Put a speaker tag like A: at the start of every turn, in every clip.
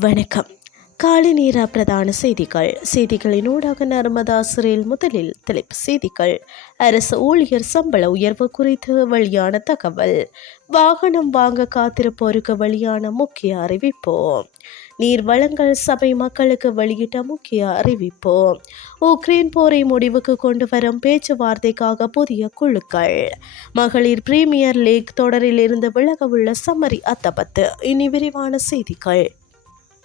A: வணக்கம். காலை நேர பிரதான செய்திகள். செய்திகளின் ஊடாக நர்மதா சிறையில் முதலில் தலைப்பு செய்திகள். அரசு ஊழியர் சம்பள உயர்வு குறித்து வெளியான தகவல். வாகனம் வாங்க காத்திருப்போருக்கு வெளியான முக்கிய அறிவிப்பு. நீர் வளங்கள் சபை மக்களுக்கு வெளியிட்ட முக்கிய அறிவிப்பு. உக்ரைன் போரை முடிவுக்கு கொண்டு வரும் பேச்சுவார்த்தைக்காக புதிய குழுக்கள். மகளிர் பிரீமியர் லீக் தொடரில் இருந்து விலகவுள்ள சம்மரி அத்தபத்து. இனி விரிவான செய்திகள்.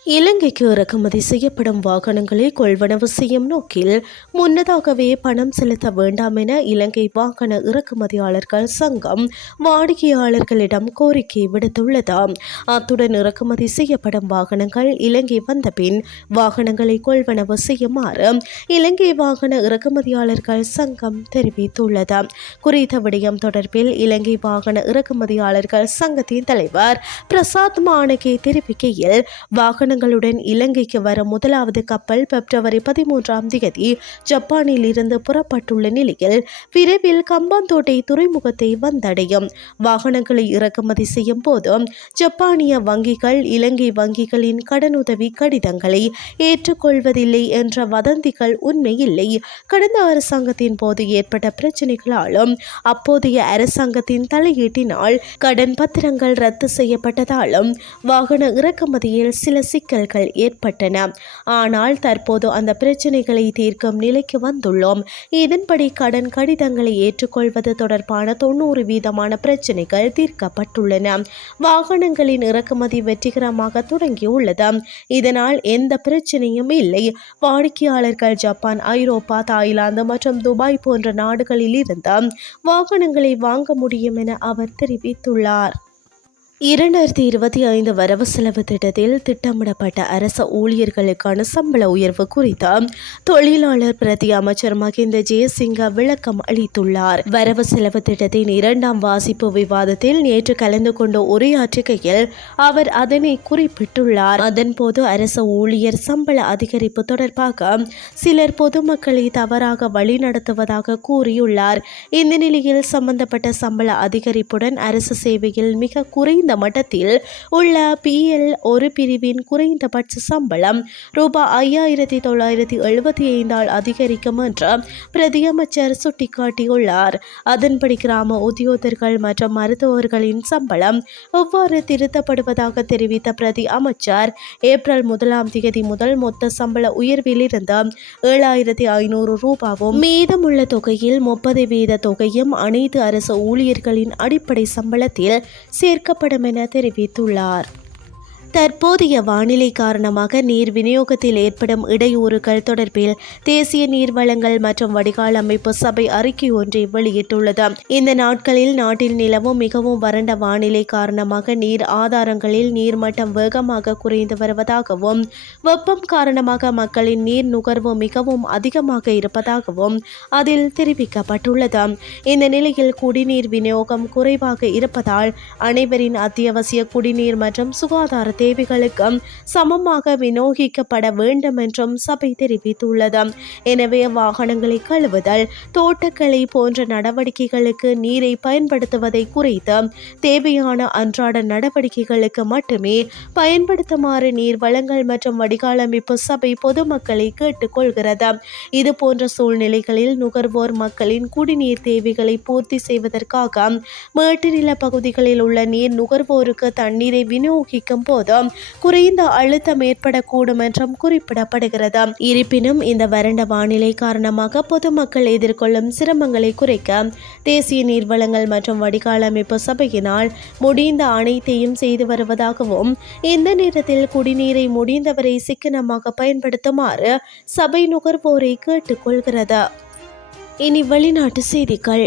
A: இலங்கைக்கு இறக்குமதி செய்யப்படும் வாகனங்களை கொள்வனவு செய்யும் நோக்கில் முன்னதாகவே பணம் செலுத்த வேண்டாம் என இலங்கை வாகன இறக்குமதியாளர்கள் சங்கம் வாடிக்கையாளர்களிடம் கோரிக்கை விடுத்துள்ளது. அத்துடன் இறக்குமதி செய்யப்படும் வாகனங்கள் இலங்கை வந்த பின் வாகனங்களை கொள்வனவு செய்யுமாறு இலங்கை வாகன இறக்குமதியாளர்கள் சங்கம் தெரிவித்துள்ளது. குறித்த விடயம் தொடர்பில் இலங்கை வாகன இறக்குமதியாளர்கள் சங்கத்தின் தலைவர் பிரசாத் மாணகே தெரிவிக்கையில் வாகன வாகனங்களுடன் இலங்கைக்கு வரும் முதலாவது கப்பல் பிப்ரவரி பதிமூன்றாம் தேதி ஜப்பானில் இருந்து புறப்பட்டுள்ள நிலையில் விரைவில் கம்பாந்தோட்டை துறைமுகத்தை வந்தடையும். வாகனங்களை இறக்குமதி செய்யும் போது ஜப்பானிய வங்கிகள் இலங்கை வங்கிகளின் கடனுதவி கடிதங்களை ஏற்றுக்கொள்வதில்லை என்ற வதந்திகள் உண்மையில்லை. கடந்த அரசாங்கத்தின் போது ஏற்பட்ட பிரச்சனைகளாலும் அப்போதைய அரசாங்கத்தின் தலையீட்டினால் கடன் பத்திரங்கள் ரத்து செய்யப்பட்டதாலும் வாகன இறக்குமதியில் சில சிக்கல்கள் ஏற்பட்டன. ஆனால் தற்போது அந்த பிரச்சனைகளை தீர்க்கும் நிலைக்கு வந்துள்ளோம். இதன்படி கடன் கடிதங்களை ஏற்றுக்கொள்வது தொடர்பான தொண்ணூறு வீதமான பிரச்சனைகள் தீர்க்கப்பட்டுள்ளன. வாகனங்களின் இறக்குமதி வெற்றிகரமாக தொடங்கியுள்ளது. இதனால் எந்த பிரச்சனையும் இல்லை. வாடிக்கையாளர்கள் ஜப்பான் ஐரோப்பா தாய்லாந்து மற்றும் துபாய் போன்ற நாடுகளில் இருந்து வாகனங்களை வாங்க முடியும் என அவர் தெரிவித்துள்ளார். இரண்டாயிரத்தி இருபத்தி ஐந்து வரவு செலவு திட்டத்தில் திட்டமிடப்பட்ட அரச ஊழியர்களுக்கான சம்பள உயர்வு குறித்து தொழிலாளர் பிரதி அமைச்சர் மகிந்த ஜெயசிங்கா விளக்கம் அளித்துள்ளார். வரவு செலவு திட்டத்தின் இரண்டாம் வாசிப்பு விவாதத்தில் நேற்று கலந்து கொண்டு உரையாற்றுகையில் அவர் அதனை குறிப்பிட்டுள்ளார். அதன்போது அரச ஊழியர் சம்பள அதிகரிப்பு தொடர்பாக சிலர் பொதுமக்களை தவறாக வழிநடத்துவதாக கூறியுள்ளார். இந்த நிலையில் சம்பந்தப்பட்ட சம்பள அதிகரிப்புடன் அரசு சேவையில் மிக குறைந்த மட்டத்தில் உள்ள பிஎல் ஒரு பிரிவின் குறைந்தபட்ச சம்பளம் ரூபாய் ஐயாயிரத்தி தொள்ளாயிரத்தி எழுபத்தி ஐந்தால் அதிகரிக்கும் என்று பிரதியமைச்சர் சுட்டிக்காட்டியுள்ளார். அதன்படி கிராம உத்தியோகர்கள் மற்றும் மருத்துவர்களின் சம்பளம் எவ்வாறு திருத்தப்படுவதாக தெரிவித்த பிரதி அமைச்சர் ஏப்ரல் முதலாம் தேதி முதல் மொத்த சம்பள உயர்விலிருந்து ஏழாயிரத்தி ஐநூறு ரூபாவும் மீதமுள்ள தொகையில் முப்பது வீத தொகையும் அனைத்து அரசு ஊழியர்களின் அடிப்படை சம்பளத்தில் சேர்க்கப்படும் வேண்டும் என தெரிவித்துள்ளார். தற்போதைய வானிலை காரணமாக நீர் விநியோகத்தில் ஏற்படும் இடையூறுகள் தொடர்பில் தேசிய நீர் வளங்கள் மற்றும் வடிகால் அமைப்பு சபை அறிக்கை ஒன்றை வெளியிட்டுள்ளது. இந்த நாட்களில் நாட்டில் நிலவும் மிகவும் வறண்ட வானிலை காரணமாக நீர் ஆதாரங்களில் நீர்மட்டம் வேகமாக குறைந்து வருவதாகவும் வெப்பம் காரணமாக மக்களின் நீர் நுகர்வு மிகவும் அதிகமாக இருப்பதாகவும் அதில் தெரிவிக்கப்பட்டுள்ளது. இந்த நிலையில் குடிநீர் விநியோகம் குறைவாக இருப்பதால் அனைவரின் அத்தியாவசிய குடிநீர் மற்றும் சுகாதார தேவைகளுக்கும் சமமாக விநியோகிக்கப்பட வேண்டும் என்றும் சபை தெரிவித்துள்ளது. எனவே வாகனங்களை கழுவுதல் தோட்டக்கலை போன்ற நடவடிக்கைகளுக்கு நீரை பயன்படுத்துவதை குறைத்து தேவையான அன்றாட நடவடிக்கைகளுக்கு மட்டுமே பயன்படுத்துமாறு நீர் வளங்கள் மற்றும் வடிகாலமைப்பு சபை பொதுமக்களை கேட்டுக்கொள்கிறது. இது போன்ற சூழ்நிலைகளில் நுகர்வோர் மக்களின் குடிநீர் தேவைகளை பூர்த்தி செய்வதற்காக மேட்டு நில பகுதிகளில் உள்ள நீர் நுகர்வோருக்கு தண்ணீரை விநியோகிக்கும் போது குறைந்த அழுத்தம் ஏற்படக்கூடும் என்றும் குறிப்பிடப்படுகிறது. இருப்பினும் இந்த வறண்ட வானிலை காரணமாக பொதுமக்கள் எதிர்கொள்ளும் சிரமங்களை குறைக்க தேசிய நீர்வளங்கள் மற்றும் வடிகால் அமைப்பு சபையினால் முடிந்த அனைத்தையும் செய்து வருவதாகவும் இந்த நேரத்தில் குடிநீரை முடிந்தவரை சிக்கனமாக பயன்படுத்துமாறு சபை நுகர்வோரை கேட்டுக்கொள்கிறது இனி வெளிநாட்டு செய்திகள்.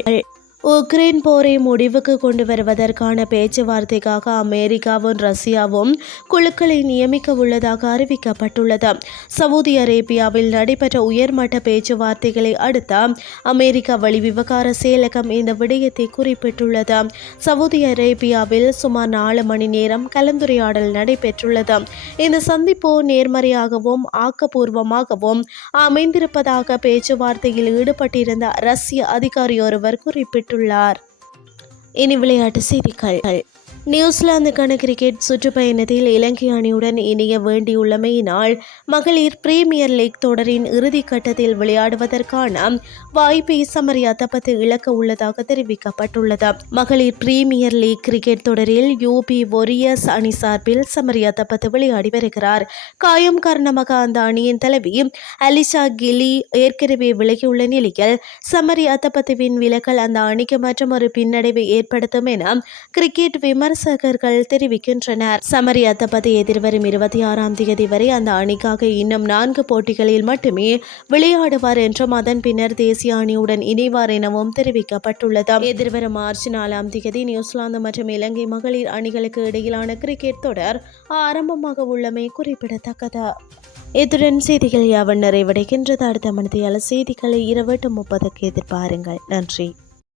A: உக்ரைன் போரை முடிவுக்கு கொண்டு வருவதற்கான பேச்சுவார்த்தைக்காக அமெரிக்காவும் ரஷ்யாவும் குழுக்களை நியமிக்க உள்ளதாக அறிவிக்கப்பட்டுள்ளது. சவுதி அரேபியாவில் நடைபெற்ற உயர்மட்ட பேச்சுவார்த்தைகளை அடுத்த அமெரிக்க வெளிவிவகார செயலகம் இந்த விடயத்தை குறிப்பிட்டுள்ளது. சவுதி அரேபியாவில் சுமார் நாலு மணி நேரம் கலந்துரையாடல் நடைபெற்றுள்ளது. இந்த சந்திப்பு நேர்மறையாகவும் ஆக்கப்பூர்வமாகவும் அமைந்திருப்பதாக பேச்சுவார்த்தையில் ஈடுபட்டிருந்த ரஷ்ய அதிகாரி ஒருவர் குறிப்பிட்டுள்ளார் இனி விளையாட்டு செய்திகள். நியூசிலாந்துக்கான கிரிக்கெட் சுற்றுப்பயணத்தில் இலங்கை அணியுடன் இணைய வேண்டியுள்ளமையினால் மகளிர் பிரீமியர் லீக் தொடரின் இறுதிக் கட்டத்தில் விளையாடுவதற்கான வாய்ப்பை சமரியா தப்பத்து இழக்க உள்ளதாக தெரிவிக்கப்பட்டுள்ளது. மகளிர் பிரீமியர் லீக் கிரிக்கெட் தொடரில் யூபி ஒரியர்ஸ் அணி சார்பில் சமரியா தப்பத்து விளையாடி வருகிறார். காயம் காரணமாக அந்த அணியின் தலைவி அலிஷா கிலி ஏற்கனவே விலகியுள்ள நிலையில் சமரி அத்தப்பத்துவின் விலகல் அந்த அணிக்கு மற்றும் ஒரு பின்னடைவை ஏற்படுத்தும் என கிரிக்கெட் விமர்சகர்கள் தெரிவிக்கின்றனர். சமரி அத்தபதி எதிர்வரும் இருபத்தி ஆறாம் தேதி வரை அந்த அணிக்காக இன்னும் நான்கு போட்டிகளில் மட்டுமே விளையாடுவார் என்றும் அதன் பின்னர் தேசிய அணியுடன் இணைவார் எனவும் தெரிவிக்கப்பட்டுள்ளது. எதிர்வரும் மார்ச் நாலாம் தேதி நியூசிலாந்து மற்றும் இலங்கை மகளிர் அணிகளுக்கு இடையிலான கிரிக்கெட் தொடர் ஆரம்பமாக உள்ளமை குறிப்பிடத்தக்கது. இத்துடன் செய்திகள் யாவன் நிறைவடைகின்றது. அடுத்த மனதையால் செய்திகளை இருபட்டு முப்பதுக்கு எதிர்பாருங்கள். நன்றி.